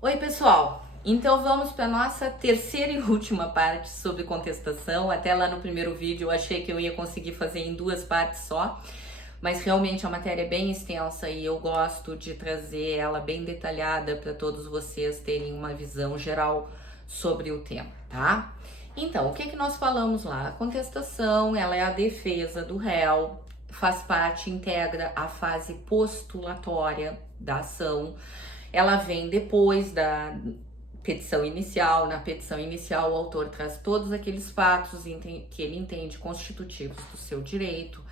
Oi, pessoal! Então vamos para a nossa terceira e última parte sobre contestação. Até lá no primeiro vídeo eu achei que eu ia conseguir fazer em duas partes só, mas realmente a matéria é bem extensa e eu gosto de trazer ela bem detalhada para todos vocês terem uma visão geral sobre o tema, tá? Então, o que nós falamos lá? A contestação, ela é a defesa do réu, faz parte, integra a fase postulatória da ação. Ela vem depois da petição inicial. Na petição inicial, o autor traz todos aqueles fatos que ele entende constitutivos do seu direito,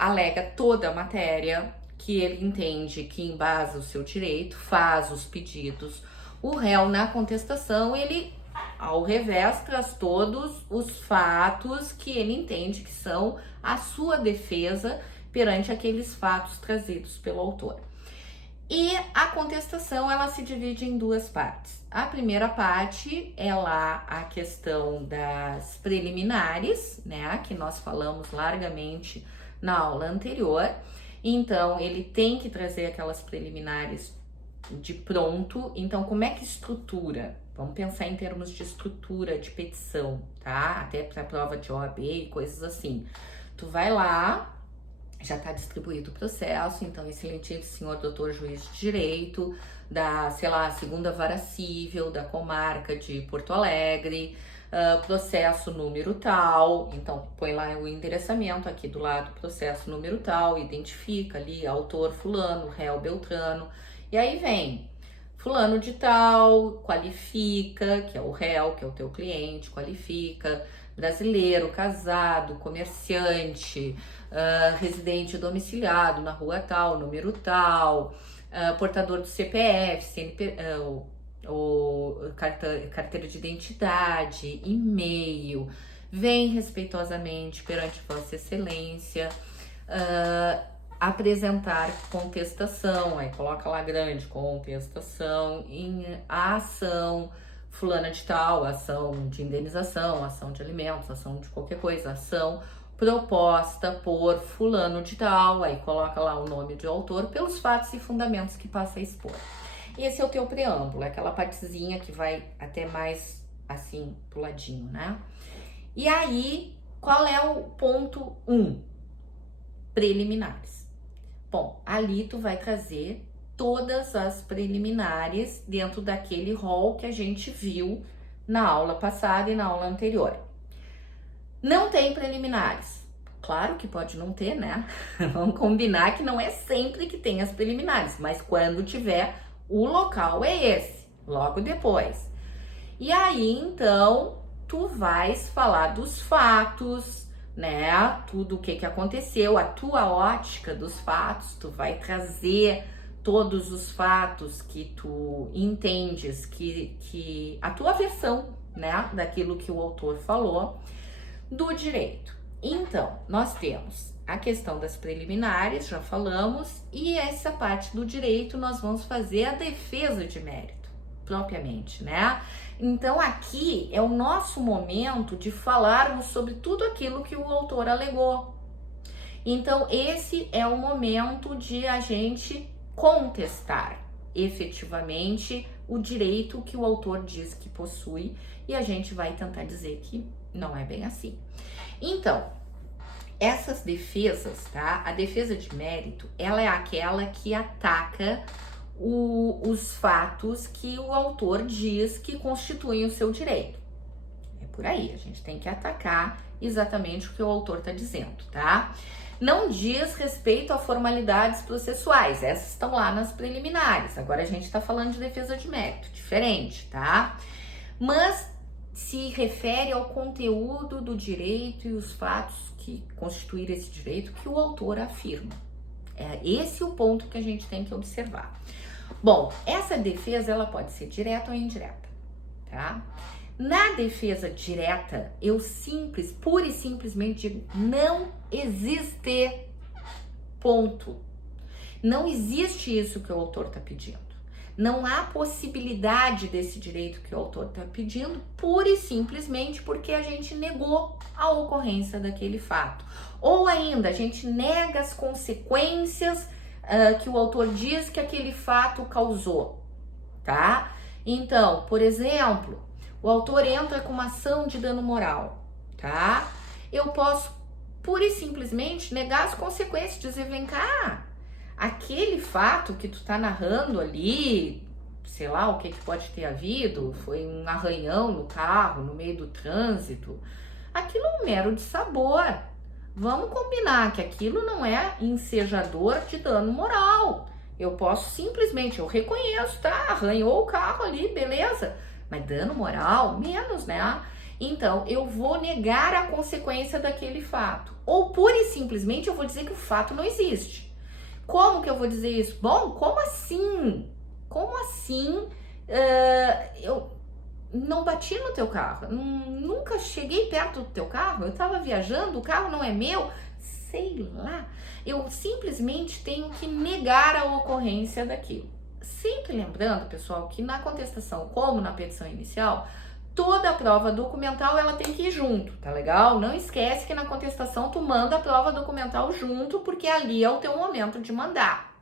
alega toda a matéria que ele entende que embasa o seu direito, faz os pedidos. O réu, na contestação, ele, ao revés, traz todos os fatos que ele entende que são a sua defesa perante aqueles fatos trazidos pelo autor. E a contestação, ela se divide em duas partes. A primeira parte é lá a questão das preliminares, né, que nós falamos largamente na aula anterior. Então, ele tem que trazer aquelas preliminares de pronto. Então, como é que estrutura? Vamos pensar em termos de estrutura de petição, tá? Até para prova de OAB e coisas assim. Tu vai lá, já está distribuído o processo, então, excelentíssimo senhor doutor juiz de direito da, sei lá, segunda vara civil da comarca de Porto Alegre, processo número tal, então põe lá o endereçamento aqui do lado, processo número tal, identifica ali autor fulano, réu beltrano, e aí vem fulano de tal, qualifica, que é o réu, que é o teu cliente, qualifica, brasileiro, casado, comerciante, residente domiciliado na rua tal, número tal, portador do CPF, CNP, carteira de identidade, e-mail, vem respeitosamente perante Vossa Excelência apresentar contestação, aí coloca lá grande, contestação em a ação fulana de tal, ação de indenização, ação de alimentos, ação de qualquer coisa, ação proposta por fulano de tal, aí coloca lá o nome do autor pelos fatos e fundamentos que passa a expor. Esse é o teu preâmbulo, é aquela partezinha que vai até mais assim pro ladinho, né? E aí, qual é o ponto 1? Preliminares. Bom, ali tu vai trazer todas as preliminares dentro daquele rol que a gente viu na aula passada e na aula anterior. Não tem preliminares. Claro que pode não ter, né? Vamos combinar que não é sempre que tem as preliminares, mas quando tiver, o local é esse, logo depois. E aí, então, tu vais falar dos fatos, né? Tudo o que aconteceu, a tua ótica dos fatos, tu vai trazer todos os fatos que tu entendes, que a tua versão, né, daquilo que o autor falou do direito. Então, nós temos a questão das preliminares, já falamos, e essa parte do direito nós vamos fazer a defesa de mérito, propriamente, né? Então, aqui é o nosso momento de falarmos sobre tudo aquilo que o autor alegou. Então, esse é o momento de a gente contestar efetivamente o direito que o autor diz que possui, e a gente vai tentar dizer que não é bem assim. Então, essas defesas, tá? A defesa de mérito, ela é aquela que ataca os fatos que o autor diz que constituem o seu direito. É por aí, a gente tem que atacar exatamente o que o autor está dizendo, tá? Não diz respeito a formalidades processuais, essas estão lá nas preliminares. Agora a gente está falando de defesa de mérito, diferente, tá? Mas se refere ao conteúdo do direito e os fatos que constituem esse direito que o autor afirma. É esse o ponto que a gente tem que observar. Bom, essa defesa ela pode ser direta ou indireta, tá? Na defesa direta, eu pura e simplesmente digo, não existe, ponto. Não existe isso que o autor está pedindo. Não há possibilidade desse direito que o autor está pedindo, pura e simplesmente porque a gente negou a ocorrência daquele fato. Ou ainda, a gente nega as consequências que o autor diz que aquele fato causou. tá? Então, por exemplo, o autor entra com uma ação de dano moral, tá? Eu posso pura e simplesmente negar as consequências, dizer, vem cá, aquele fato que tu tá narrando ali, sei lá o que pode ter havido, foi um arranhão no carro, no meio do trânsito, aquilo é um mero dissabor. Vamos combinar que aquilo não é ensejador de dano moral. Eu posso simplesmente, eu reconheço, tá? Arranhou o carro ali, beleza. Mas dano moral, menos, né? Então, eu vou negar a consequência daquele fato. Ou pura e simplesmente eu vou dizer que o fato não existe. Como que eu vou dizer isso? Bom, como assim? Como assim eu não bati no teu carro? Nunca cheguei perto do teu carro? Eu tava viajando, o carro não é meu? Sei lá. Eu simplesmente tenho que negar a ocorrência daquilo. Sempre lembrando, pessoal, que na contestação, como na petição inicial, toda a prova documental ela tem que ir junto, tá legal? Não esquece que na contestação tu manda a prova documental junto, porque ali é o teu momento de mandar,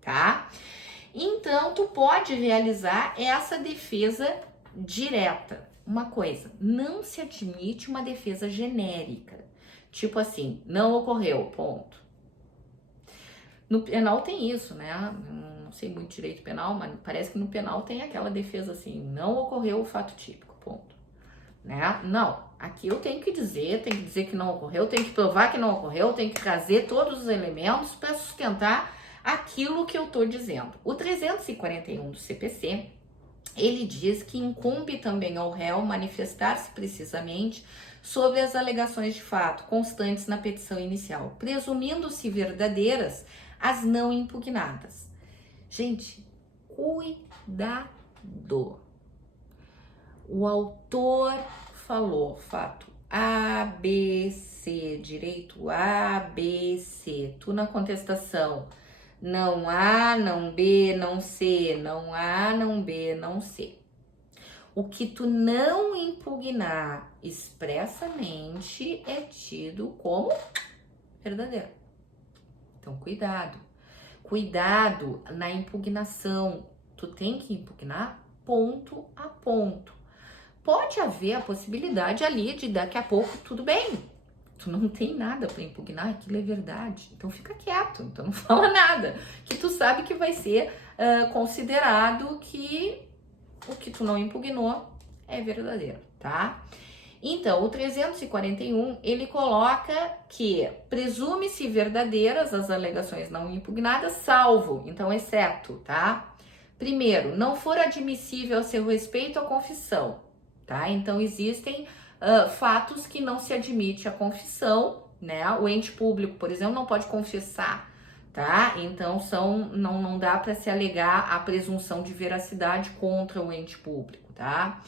tá? Então, tu pode realizar essa defesa direta. Uma coisa, não se admite uma defesa genérica. Tipo assim, não ocorreu, ponto. No penal tem isso, né? Não sei muito direito penal, mas parece que no penal tem aquela defesa assim, não ocorreu o fato típico, ponto. Né? Não, aqui eu tenho que dizer que não ocorreu, tenho que provar que não ocorreu, tenho que trazer todos os elementos para sustentar aquilo que eu tô dizendo. O 341 do CPC, ele diz que incumbe também ao réu manifestar-se precisamente sobre as alegações de fato constantes na petição inicial, presumindo-se verdadeiras as não impugnadas. Gente, cuidado. O autor falou fato A, B, C, direito A, B, C. Tu na contestação, não A, não B, não C, não A, não B, não C. O que tu não impugnar expressamente é tido como verdadeiro. Então, cuidado. Cuidado na impugnação. Tu tem que impugnar ponto a ponto. Pode haver a possibilidade ali de daqui a pouco, tudo bem, tu não tem nada para impugnar, aquilo é verdade, então fica quieto, então não fala nada, que tu sabe que vai ser considerado que o que tu não impugnou é verdadeiro, tá? Então, o 341, ele coloca que presume-se verdadeiras as alegações não impugnadas, salvo, então exceto, tá? Primeiro, não for admissível a seu respeito a confissão, tá? Então, existem fatos que não se admite a confissão, né? O ente público, por exemplo, não pode confessar, tá? Então, não dá para se alegar a presunção de veracidade contra o ente público, tá?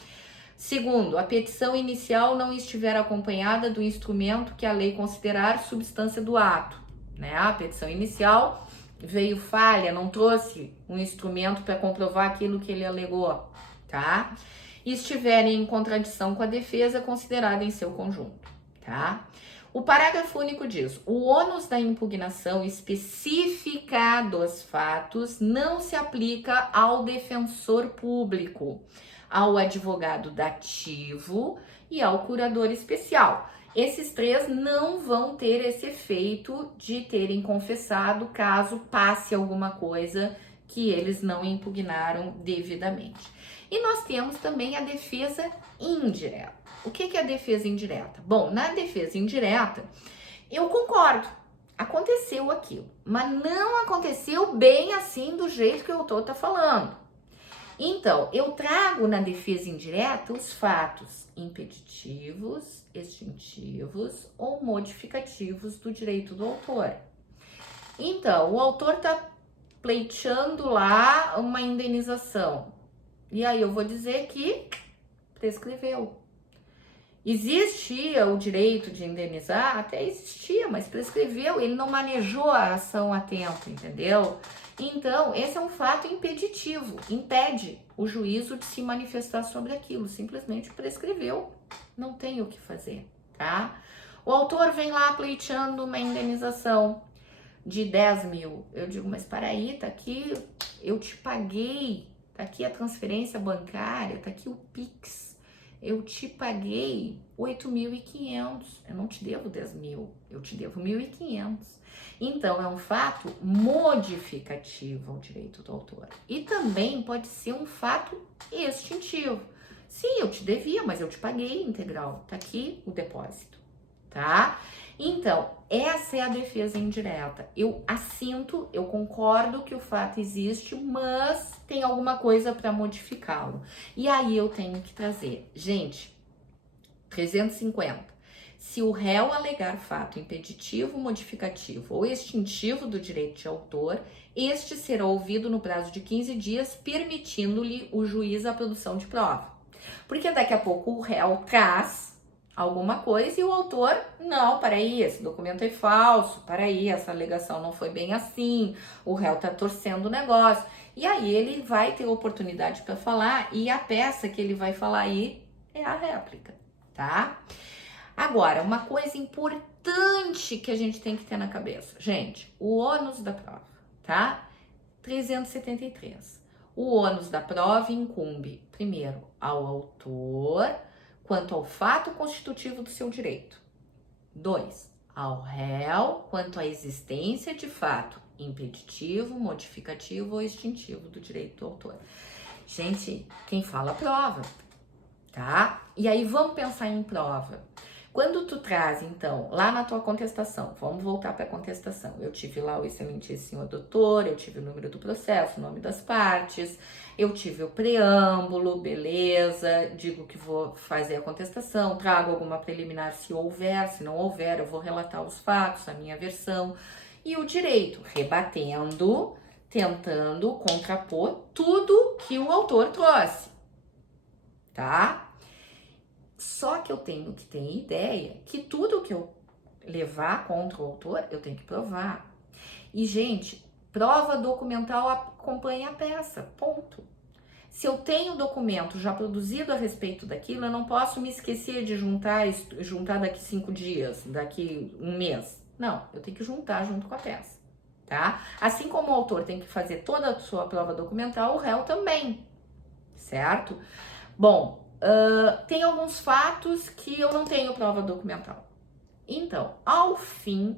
Segundo, a petição inicial não estiver acompanhada do instrumento que a lei considerar substância do ato, né? A petição inicial veio falha, não trouxe um instrumento para comprovar aquilo que ele alegou, tá? E estiverem em contradição com a defesa considerada em seu conjunto, tá? O parágrafo único diz: o ônus da impugnação específica dos fatos não se aplica ao defensor público, ao advogado dativo e ao curador especial. Esses três não vão ter esse efeito de terem confessado caso passe alguma coisa que eles não impugnaram devidamente. E nós temos também a defesa indireta. O que é a defesa indireta? Bom, na defesa indireta, eu concordo, aconteceu aquilo, mas não aconteceu bem assim do jeito que o autor está falando. Então, eu trago na defesa indireta os fatos impeditivos, extintivos ou modificativos do direito do autor. Então, o autor está pleiteando lá uma indenização. E aí eu vou dizer que prescreveu. Existia o direito de indenizar? Até existia, mas prescreveu. Ele não manejou a ação a tempo, entendeu? Então, esse é um fato impeditivo. Impede o juízo de se manifestar sobre aquilo. Simplesmente prescreveu. Não tem o que fazer, tá? O autor vem lá pleiteando uma indenização de 10 mil. Eu digo, mas para aí, tá aqui, eu te paguei, tá aqui a transferência bancária, tá aqui o Pix. Eu te paguei 8.500, eu não te devo 10.000, eu te devo 1.500. Então, é um fato modificativo ao direito do autor. E também pode ser um fato extintivo. Sim, eu te devia, mas eu te paguei integral. Tá aqui o depósito, tá? Então, essa é a defesa indireta. Eu assinto, eu concordo que o fato existe, mas tem alguma coisa para modificá-lo. E aí eu tenho que trazer, gente, 350. Se o réu alegar fato impeditivo, modificativo ou extintivo do direito de autor, este será ouvido no prazo de 15 dias, permitindo-lhe o juiz a produção de prova. Porque daqui a pouco o réu traz alguma coisa e o autor, não, peraí, esse documento é falso, peraí, essa alegação não foi bem assim, o réu tá torcendo o negócio. E aí ele vai ter oportunidade para falar e a peça que ele vai falar aí é a réplica, tá? Agora, uma coisa importante que a gente tem que ter na cabeça. Gente, o ônus da prova, tá? 373. O ônus da prova incumbe, primeiro, ao autor, quanto ao fato constitutivo do seu direito. 2. Ao réu, quanto à existência de fato impeditivo, modificativo ou extintivo do direito do autor. Gente, quem fala prova, tá? E aí vamos pensar em prova. Quando tu traz, então, lá na tua contestação, vamos voltar para a contestação. Eu tive lá o excelentíssimo doutor, eu tive o número do processo, o nome das partes, eu tive o preâmbulo, beleza, digo que vou fazer a contestação, trago alguma preliminar se houver, se não houver, eu vou relatar os fatos, a minha versão. E o direito, rebatendo, tentando contrapor tudo que o autor trouxe, tá? Só que eu tenho que ter ideia que tudo que eu levar contra o autor, eu tenho que provar. E, gente, prova documental acompanha a peça, ponto. Se eu tenho documento já produzido a respeito daquilo, eu não posso me esquecer de juntar daqui 5 dias, daqui 1 mês. Não, eu tenho que juntar junto com a peça, tá? Assim como o autor tem que fazer toda a sua prova documental, o réu também, certo? Bom, tem alguns fatos que eu não tenho prova documental. Então, ao fim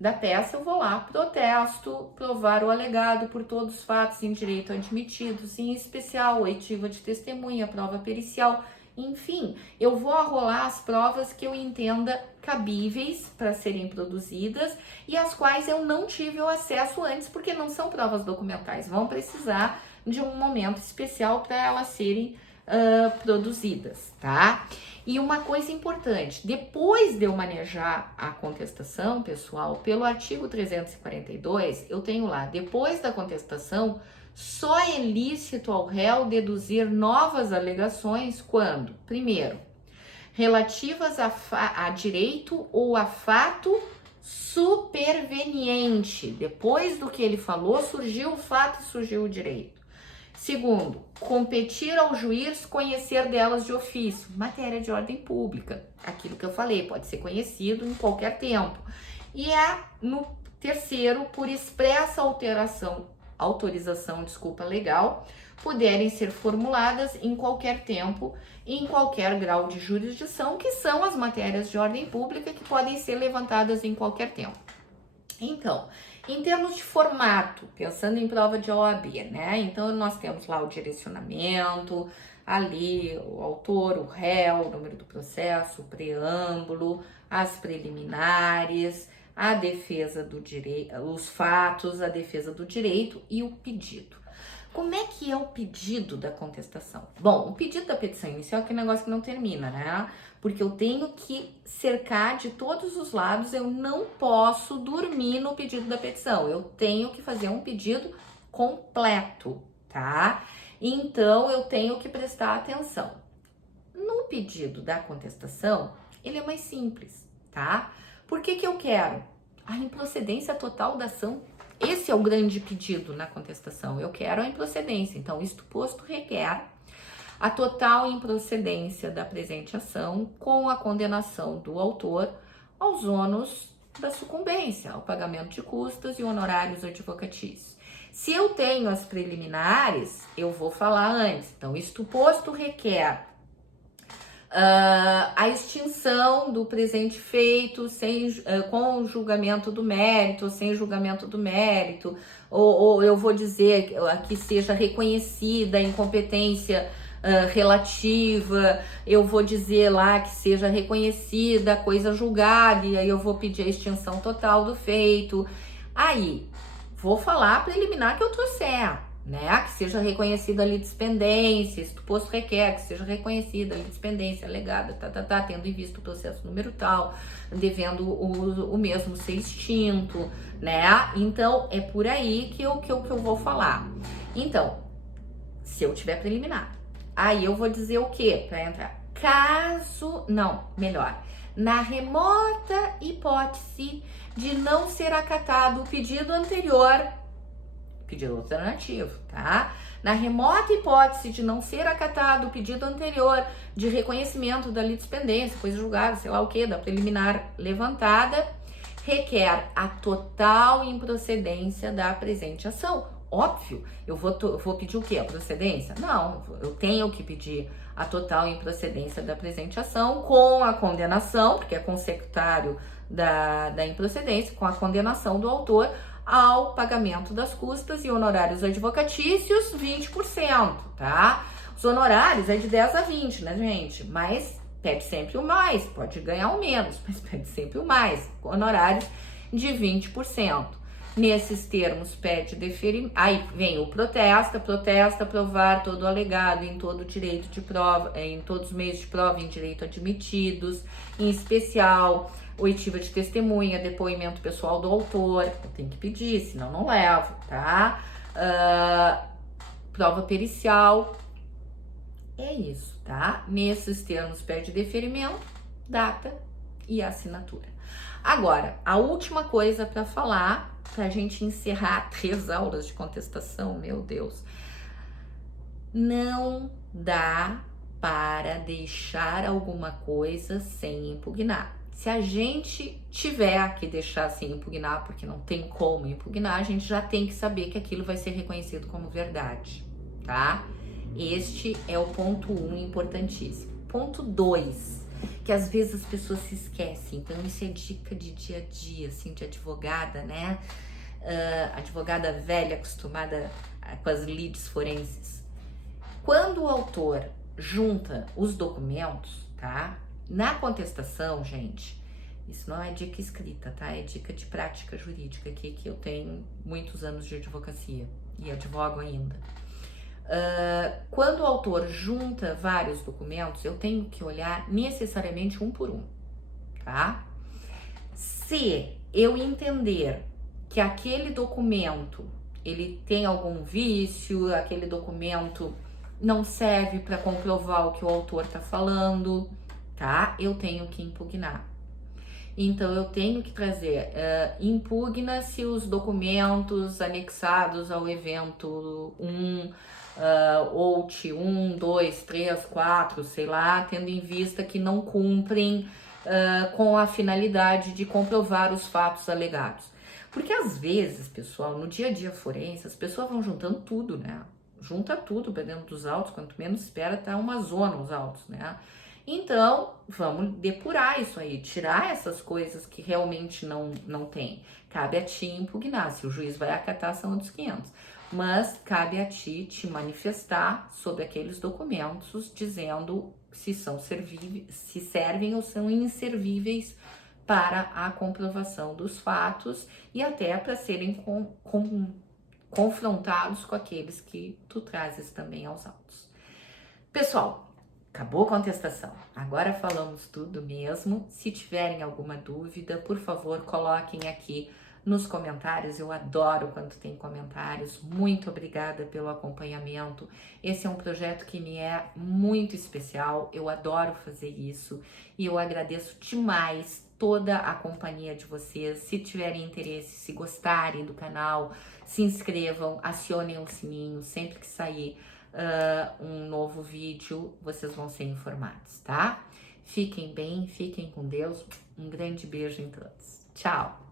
da peça, eu vou lá, protesto, provar o alegado por todos os fatos em direito admitidos, em especial oitiva de testemunha, prova pericial, enfim, eu vou arrolar as provas que eu entenda cabíveis para serem produzidas e as quais eu não tive o acesso antes, porque não são provas documentais, vão precisar de um momento especial para elas serem produzidas, tá? E uma coisa importante, depois de eu manejar a contestação, pessoal, pelo artigo 342, eu tenho lá, depois da contestação, só é lícito ao réu deduzir novas alegações quando, primeiro, relativas a direito ou a fato superveniente. Depois do que ele falou, surgiu o fato e surgiu o direito. Segundo, competir ao juiz conhecer delas de ofício, matéria de ordem pública, aquilo que eu falei, pode ser conhecido em qualquer tempo. E no terceiro, por expressa autorização legal, puderem ser formuladas em qualquer tempo e em qualquer grau de jurisdição, que são as matérias de ordem pública que podem ser levantadas em qualquer tempo. Então, em termos de formato, pensando em prova de OAB, né? Então, nós temos lá o direcionamento, ali o autor, o réu, o número do processo, o preâmbulo, as preliminares, a defesa do direito, os fatos, a defesa do direito e o pedido. Como é que é o pedido da contestação? Bom, o pedido da petição inicial é aquele negócio que não termina, né? Porque eu tenho que cercar de todos os lados, eu não posso dormir no pedido da petição, eu tenho que fazer um pedido completo, tá? Então, eu tenho que prestar atenção. No pedido da contestação, ele é mais simples, tá? Por que que eu quero? A improcedência total da ação. Esse é o grande pedido na contestação, eu quero a improcedência. Então, isto posto requer a total improcedência da presente ação com a condenação do autor aos ônus da sucumbência, ao pagamento de custas e honorários advocatícios. Se eu tenho as preliminares, eu vou falar antes. Então, isto posto requer a extinção do presente feito com julgamento do mérito, sem julgamento do mérito, ou eu vou dizer que seja reconhecida a incompetência relativa, eu vou dizer lá que seja reconhecida a coisa julgada, e aí eu vou pedir a extinção total do feito. Aí, vou falar a preliminar que eu trouxer, né? Que seja reconhecida a litispendência, isto posto requer que seja reconhecida a litispendência alegada, tendo em vista o processo número tal, devendo o mesmo ser extinto, né? Então, é por aí que eu vou falar. Então, se eu tiver preliminar, aí eu vou dizer o quê para entrar? Na remota hipótese de não ser acatado o pedido anterior, pedido alternativo, tá? Na remota hipótese de não ser acatado o pedido anterior de reconhecimento da litispendência, coisa julgada, sei lá o que, da preliminar levantada, requer a total improcedência da presente ação. Óbvio, eu vou pedir o quê? A procedência? Não, eu tenho que pedir a total improcedência da presente ação com a condenação, porque é consecutário da improcedência, com a condenação do autor ao pagamento das custas e honorários advocatícios, 20%, tá? Os honorários é de 10 a 20, né, gente? Mas pede sempre o mais, pode ganhar o menos, mas pede sempre o mais. Honorários de 20%. Nesses termos, pede deferimento. Aí vem o protesta provar todo o alegado em todo direito de prova, em todos os meios de prova em direito admitidos, em especial oitiva de testemunha, depoimento pessoal do autor. Eu tenho que pedir, senão não levo, tá? Prova pericial. É isso, tá? Nesses termos, pede deferimento, data e assinatura. Agora, a última coisa para falar, pra gente encerrar 3 aulas de contestação, meu Deus. Não dá para deixar alguma coisa sem impugnar. Se a gente tiver que deixar sem impugnar, porque não tem como impugnar, a gente já tem que saber que aquilo vai ser reconhecido como verdade, tá? Este é o ponto 1, importantíssimo. Ponto 2, que às vezes as pessoas se esquecem, então isso é dica de dia a dia, assim, de advogada, né? Advogada velha, acostumada com as lides forenses. Quando o autor junta os documentos, tá? Na contestação, gente, isso não é dica escrita, tá? É dica de prática jurídica aqui, que eu tenho muitos anos de advocacia e advogo ainda. Quando o autor junta vários documentos, eu tenho que olhar necessariamente um por um, tá? Se eu entender que aquele documento, ele tem algum vício, aquele documento não serve para comprovar o que o autor tá falando, tá? Eu tenho que impugnar. Então, eu tenho que trazer, impugna-se os documentos anexados ao evento 1, OUT 1, 2, 3, 4, sei lá, tendo em vista que não cumprem com a finalidade de comprovar os fatos alegados. Porque às vezes, pessoal, no dia a dia forense, as pessoas vão juntando tudo, né? Junta tudo pra dentro dos autos, quanto menos espera, tá uma zona os autos, né? Então, vamos depurar isso aí, tirar essas coisas que realmente não tem. Cabe a ti impugnar, se o juiz vai acatar são outros 500. Mas cabe a ti te manifestar sobre aqueles documentos, dizendo se servem ou são inservíveis para a comprovação dos fatos e até para serem confrontados com aqueles que tu trazes também aos autos. Pessoal, acabou a contestação. Agora falamos tudo mesmo. Se tiverem alguma dúvida, por favor, coloquem aqui nos comentários. Eu adoro quando tem comentários. Muito obrigada pelo acompanhamento. Esse é um projeto que me é muito especial. Eu adoro fazer isso e eu agradeço demais toda a companhia de vocês. Se tiverem interesse, se gostarem do canal, se inscrevam, acionem o sininho. Sempre que sair um novo vídeo, vocês vão ser informados, tá? Fiquem bem, fiquem com Deus. Um grande beijo em todos. Tchau!